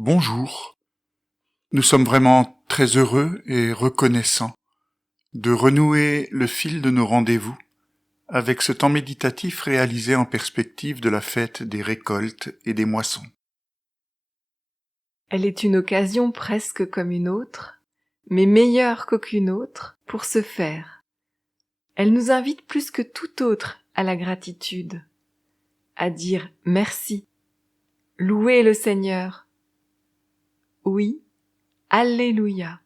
Bonjour. Nous sommes vraiment très heureux et reconnaissants de renouer le fil de nos rendez-vous avec ce temps méditatif réalisé en perspective de la fête des récoltes et des moissons. Elle est une occasion presque comme une autre, mais meilleure qu'aucune autre pour se faire. Elle nous invite plus que tout autre à la gratitude, à dire merci, louer le Seigneur. Oui, Alléluia.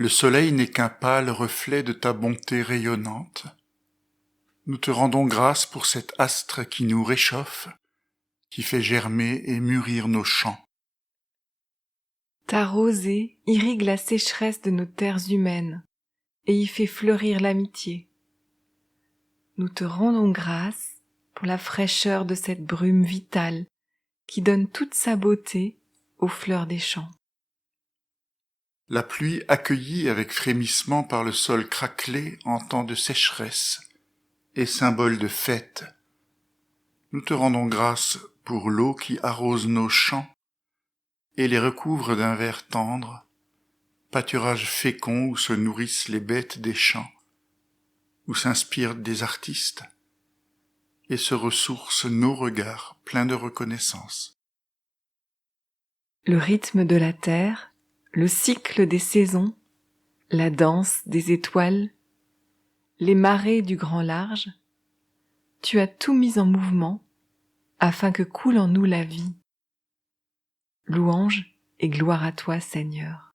Le soleil n'est qu'un pâle reflet de ta bonté rayonnante. Nous te rendons grâce pour cet astre qui nous réchauffe, qui fait germer et mûrir nos champs. Ta rosée irrigue la sécheresse de nos terres humaines et y fait fleurir l'amitié. Nous te rendons grâce pour la fraîcheur de cette brume vitale qui donne toute sa beauté aux fleurs des champs. La pluie accueillie avec frémissement par le sol craquelé en temps de sécheresse est symbole de fête. Nous te rendons grâce pour l'eau qui arrose nos champs et les recouvre d'un vert tendre, pâturage fécond où se nourrissent les bêtes des champs, où s'inspirent des artistes et se ressourcent nos regards pleins de reconnaissance. Le rythme de la terre, le cycle des saisons, la danse des étoiles, les marées du grand large, tu as tout mis en mouvement afin que coule en nous la vie. Louange et gloire à toi, Seigneur.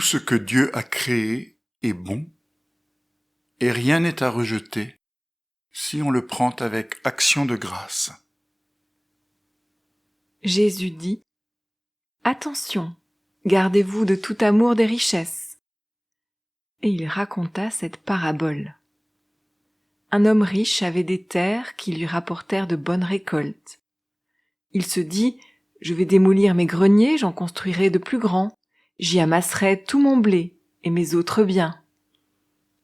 Tout ce que Dieu a créé est bon, et rien n'est à rejeter si on le prend avec action de grâce. Jésus dit « Attention, gardez-vous de tout amour des richesses. » Et il raconta cette parabole. Un homme riche avait des terres qui lui rapportèrent de bonnes récoltes. Il se dit « Je vais démolir mes greniers, j'en construirai de plus grands. J'y amasserai tout mon blé et mes autres biens.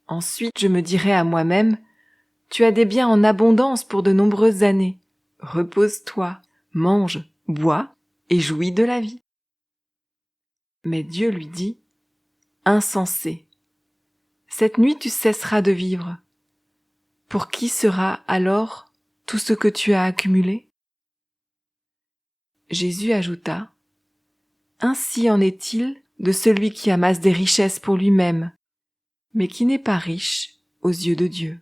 Ensuite, je me dirai à moi-même « Tu as des biens en abondance pour de nombreuses années. Repose-toi, mange, bois et jouis de la vie. » Mais Dieu lui dit « Insensé, cette nuit tu cesseras de vivre. Pour qui sera alors tout ce que tu as accumulé ?» Jésus ajouta « Ainsi en est-il de celui qui amasse des richesses pour lui-même, mais qui n'est pas riche aux yeux de Dieu. »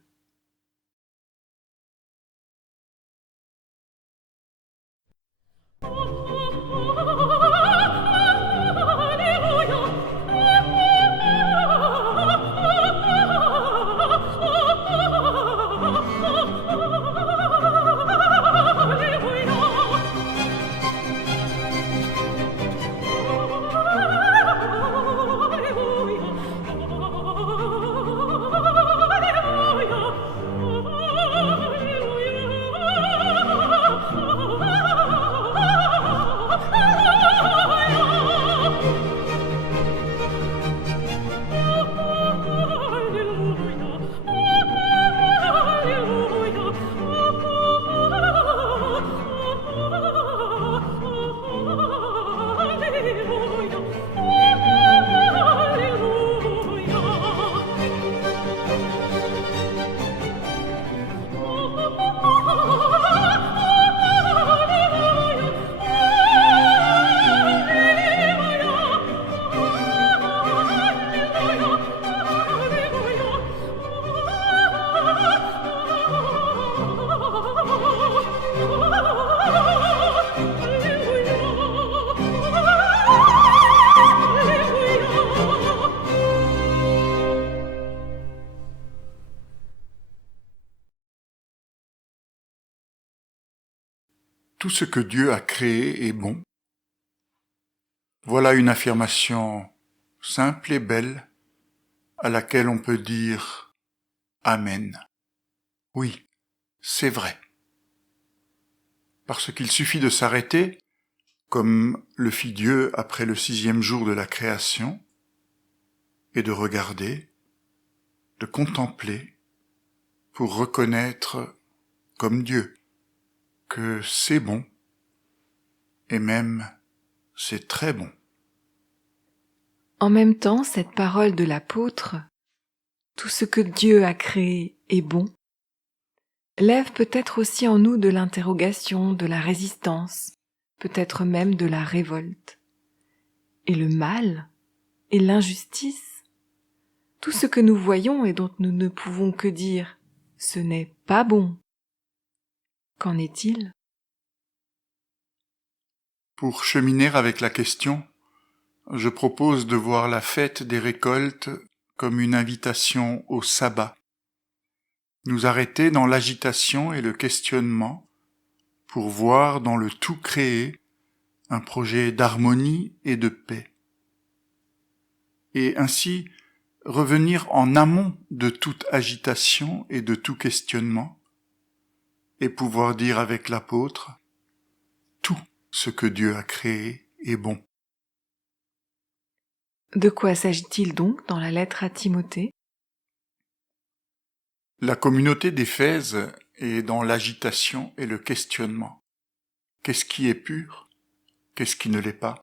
Tout ce que Dieu a créé est bon. Voilà une affirmation simple et belle à laquelle on peut dire Amen. Oui, c'est vrai. Parce qu'il suffit de s'arrêter, comme le fit Dieu après le 6e jour de la création, et de regarder, de contempler, pour reconnaître, comme Dieu, que c'est bon, et même c'est très bon. En même temps, cette parole de l'apôtre, tout ce que Dieu a créé est bon, lève peut-être aussi en nous de l'interrogation, de la résistance, peut-être même de la révolte. Et le mal et l'injustice, tout ce que nous voyons et dont nous ne pouvons que dire « ce n'est pas bon ». Qu'en est-il ? Pour cheminer avec la question, je propose de voir la fête des récoltes comme une invitation au sabbat. Nous arrêter dans l'agitation et le questionnement pour voir dans le tout créé un projet d'harmonie et de paix. Et ainsi revenir en amont de toute agitation et de tout questionnement et pouvoir dire avec l'apôtre « Tout ce que Dieu a créé est bon ». De quoi s'agit-il donc dans la lettre à Timothée ? La communauté d'Éphèse est dans l'agitation et le questionnement. Qu'est-ce qui est pur ? Qu'est-ce qui ne l'est pas ?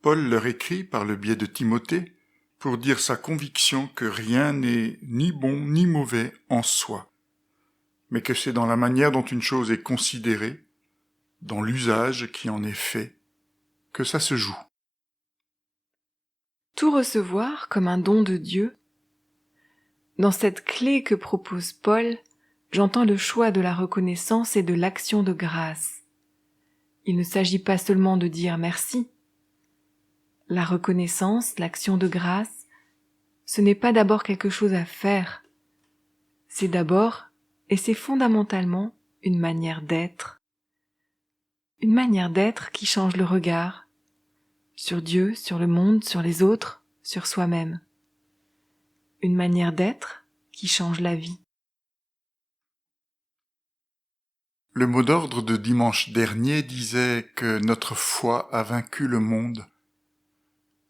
Paul leur écrit par le biais de Timothée pour dire sa conviction que rien n'est ni bon ni mauvais en soi, mais que c'est dans la manière dont une chose est considérée, dans l'usage qui en est fait, que ça se joue. Tout recevoir comme un don de Dieu. Dans cette clé que propose Paul, j'entends le choix de la reconnaissance et de l'action de grâce. Il ne s'agit pas seulement de dire merci. La reconnaissance, l'action de grâce, ce n'est pas d'abord quelque chose à faire, c'est d'abord, et c'est fondamentalement, une manière d'être. Une manière d'être qui change le regard sur Dieu, sur le monde, sur les autres, sur soi-même. Une manière d'être qui change la vie. Le mot d'ordre de dimanche dernier disait que notre foi a vaincu le monde.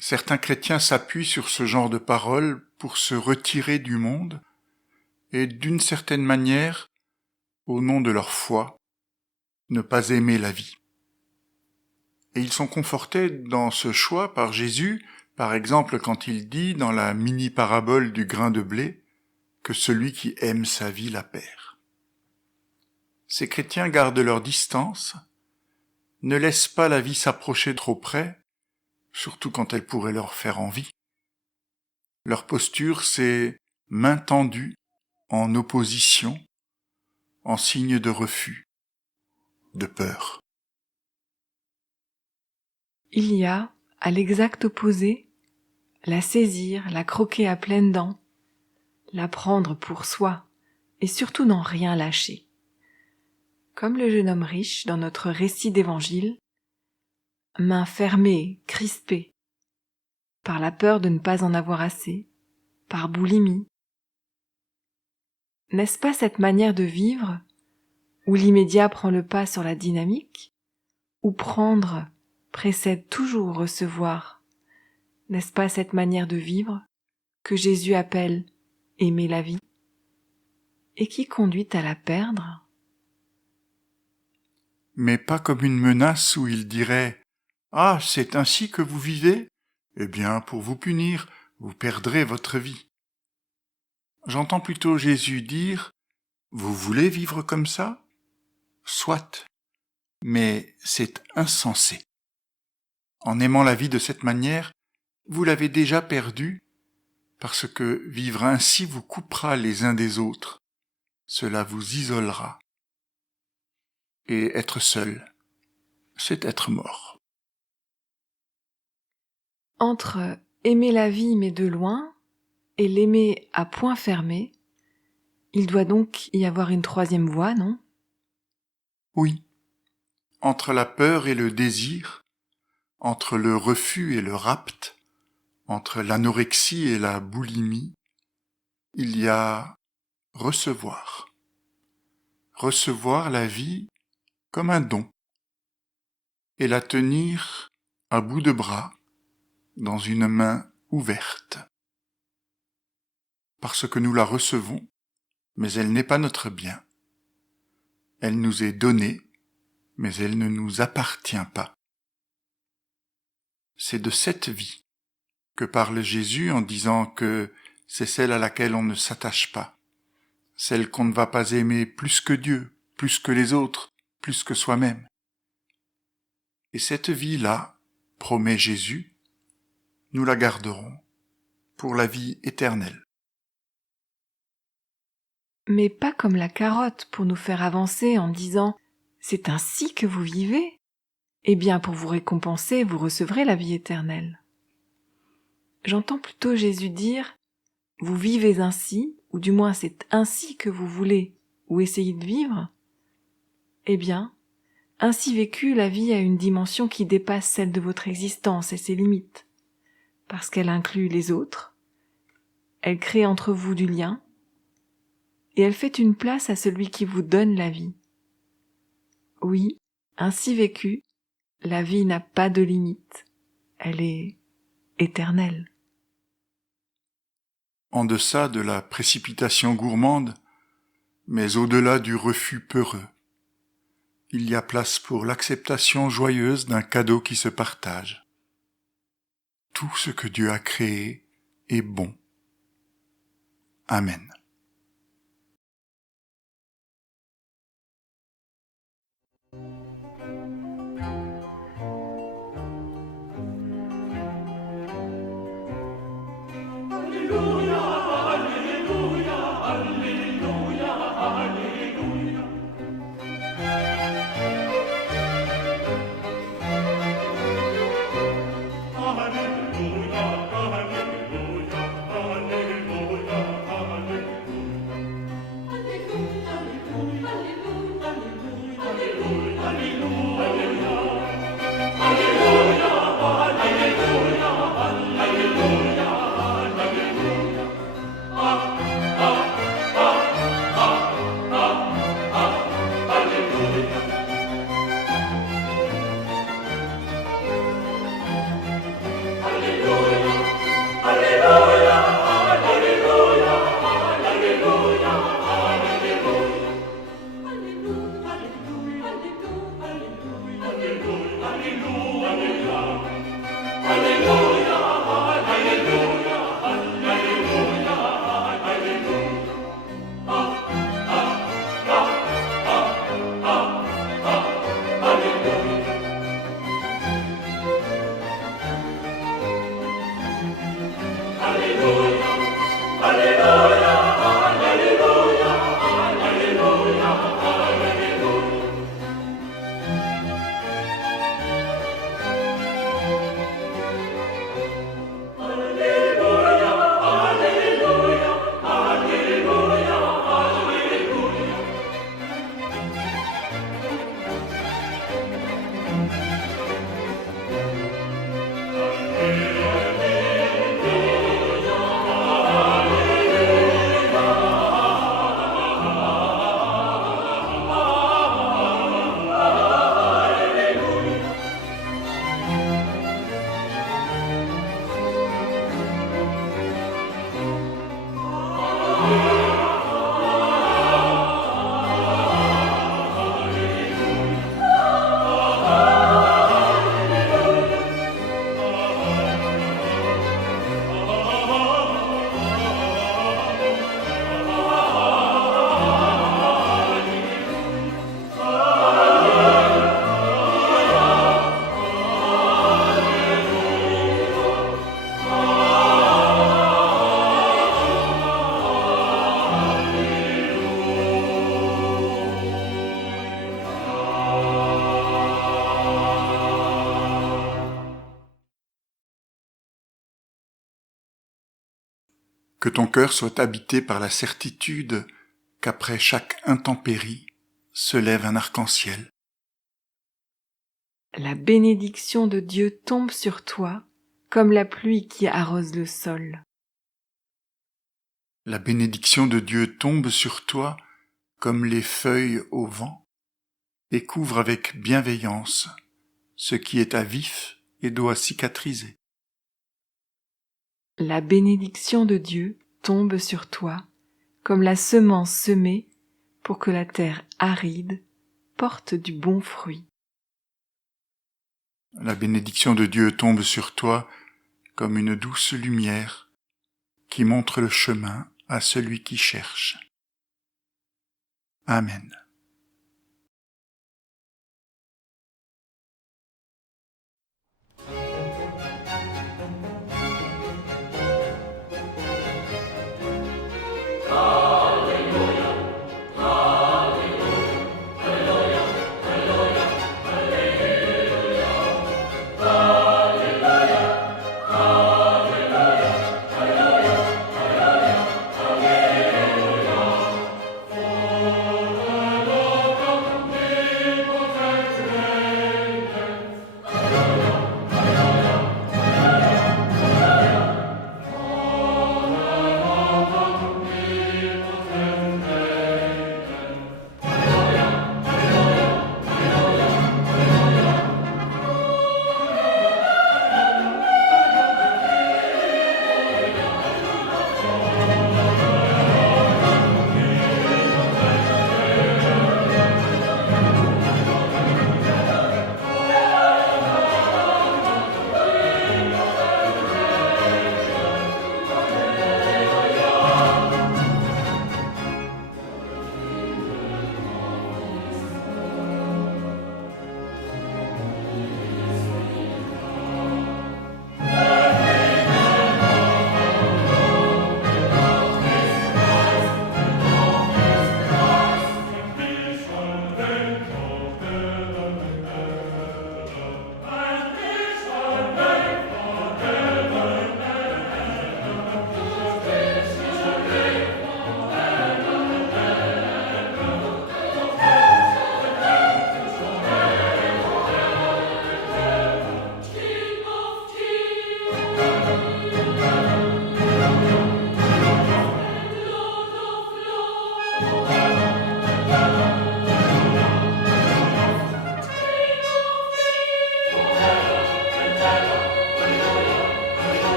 Certains chrétiens s'appuient sur ce genre de paroles pour se retirer du monde et, d'une certaine manière, au nom de leur foi, ne pas aimer la vie. Et ils sont confortés dans ce choix par Jésus, par exemple quand il dit dans la mini-parabole du grain de blé que celui qui aime sa vie la perd. Ces chrétiens gardent leur distance, ne laissent pas la vie s'approcher trop près, surtout quand elle pourrait leur faire envie. Leur posture, c'est main tendue, en opposition, en signe de refus, de peur. Il y a, à l'exact opposé, la saisir, la croquer à pleines dents, la prendre pour soi, et surtout n'en rien lâcher. Comme le jeune homme riche dans notre récit d'évangile, main fermée, crispée, par la peur de ne pas en avoir assez, par boulimie. N'est-ce pas cette manière de vivre où l'immédiat prend le pas sur la dynamique, où prendre précède toujours recevoir? N'est-ce pas cette manière de vivre que Jésus appelle aimer la vie et qui conduit à la perdre? Mais pas comme une menace où il dirait « Ah, c'est ainsi que vous vivez ? Eh bien, pour vous punir, vous perdrez votre vie. » J'entends plutôt Jésus dire « Vous voulez vivre comme ça ? Soit, mais c'est insensé. En aimant la vie de cette manière, vous l'avez déjà perdue, parce que vivre ainsi vous coupera les uns des autres. Cela vous isolera. Et être seul, c'est être mort. » Entre aimer la vie mais de loin et l'aimer à point fermé, il doit donc y avoir une troisième voie, non ? Oui. Entre la peur et le désir, entre le refus et le rapt, entre l'anorexie et la boulimie, il y a recevoir. Recevoir la vie comme un don et la tenir à bout de bras dans une main ouverte. Parce que nous la recevons, mais elle n'est pas notre bien. Elle nous est donnée, mais elle ne nous appartient pas. C'est de cette vie que parle Jésus en disant que c'est celle à laquelle on ne s'attache pas, celle qu'on ne va pas aimer plus que Dieu, plus que les autres, plus que soi-même. Et cette vie-là, promet Jésus, nous la garderons pour la vie éternelle. Mais pas comme la carotte pour nous faire avancer en disant « c'est ainsi que vous vivez ». Eh bien, pour vous récompenser, vous recevrez la vie éternelle. J'entends plutôt Jésus dire « vous vivez ainsi », ou du moins c'est ainsi que vous voulez ou essayez de vivre. Eh bien, ainsi vécue, la vie a une dimension qui dépasse celle de votre existence et ses limites, parce qu'elle inclut les autres, elle crée entre vous du lien, et elle fait une place à celui qui vous donne la vie. Oui, ainsi vécue, la vie n'a pas de limite, elle est éternelle. En deçà de la précipitation gourmande, mais au-delà du refus peureux, il y a place pour l'acceptation joyeuse d'un cadeau qui se partage. Tout ce que Dieu a créé est bon. Amen. Amen. Que ton cœur soit habité par la certitude qu'après chaque intempérie se lève un arc-en-ciel. La bénédiction de Dieu tombe sur toi comme la pluie qui arrose le sol. La bénédiction de Dieu tombe sur toi comme les feuilles au vent et couvre avec bienveillance ce qui est à vif et doit cicatriser. La bénédiction de Dieu tombe sur toi comme la semence semée pour que la terre aride porte du bon fruit. La bénédiction de Dieu tombe sur toi comme une douce lumière qui montre le chemin à celui qui cherche. Amen.